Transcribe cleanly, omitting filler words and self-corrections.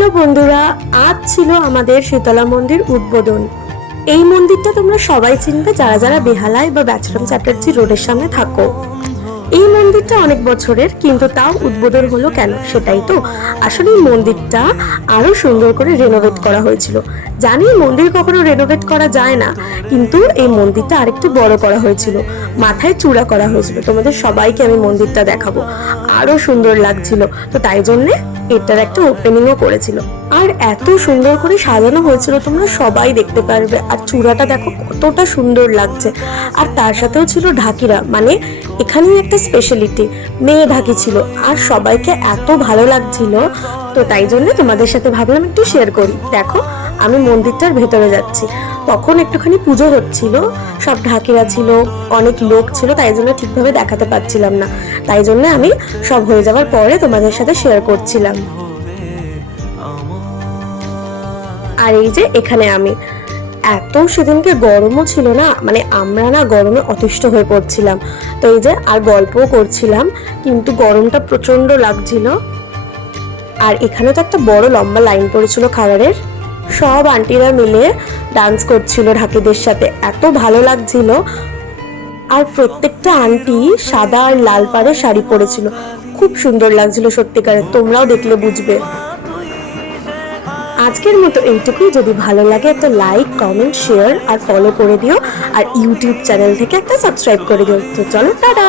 Hello বন্ধুরা, আজ ছিল আমাদের শীতলা মন্দির উদ্বোধন। এই মন্দিরটা তোমরা সবাই চিনবে যারা যারা বেহালায় বা ব্যাচরাম চ্যাটার্জি রোডের সামনে থাকো। এই মন্দিরটা অনেক বছরের, কিন্তু তাও উদ্বোধন হলো কেন সেটাই তো। আসলে এই মন্দিরটা আরো সুন্দর করে রেনোভেট করা হয়েছিল। জানি মন্দির কখনো রেনোভেট করা যায় না, কিন্তু এই মন্দিরটা আরেকটু বড় করা হয়েছিল, মাথায় চূড়া করা হয়েছিল। তোমাদের সবাইকে আমি মন্দিরটা দেখাবো, আরো সুন্দর লাগছিল। তো তাই জন্যে এটার একটা ওপেনিংও করেছিল, আর এত সুন্দর করে সাজানো হয়েছিল তোমরা সবাই দেখতে পারবে। আর চূড়াটা দেখো কতটা সুন্দর লাগছে। আর তার সাথেও ছিল ঢাকিরা, মানে এখানেও একটা স্পেশালিটি, মেয়ে ঢাকি ছিল। আর সবাইকে এত ভালো লাগছিল, তো তাই জন্য তোমাদের সাথে ভাবলাম একটু শেয়ার করি। দেখো আমি মন্দিরটার ভেতরে যাচ্ছি, তখন একটুখানি পুজো হচ্ছিল, সব ঢাকিরা ছিল, অনেক লোক ছিল, তাই জন্য ঠিকভাবে দেখাতে পারছিলাম না। তাই জন্য আমি সব হয়ে যাওয়ার পরে তোমাদের সাথে শেয়ার করছিলাম। আর এই যে এখানে আমি, এত সেদিনকে গরমও ছিল না, মানে আমরা না গরমে অতিষ্ঠ হয়ে পড়ছিলাম। তো এই যে আর গল্পও করছিলাম, কিন্তু গরমটা প্রচন্ড লাগছিল। আর এখানে তো একটা বড় লম্বা লাইন পড়েছিল খাবারের, সব আন্টিরা মিলে ডান্স করছিল ঢাকিদের সাথে, এত ভালো লাগছিল। আর প্রত্যেকটা আন্টি সাদা আর লাল পাড়ে শাড়ি পরেছিল, খুব সুন্দর লাগছিল সত্যিকারে, তোমরাও দেখলে বুঝবে। আজকের মতো এইটুকুই। যদি ভালো লাগে একটা লাইক, কমেন্ট, শেয়ার আর ফলো করে দিও। আর ইউটিউব চ্যানেল থেকে একটা সাবস্ক্রাইব করে দিও। তো চলো, টাটা।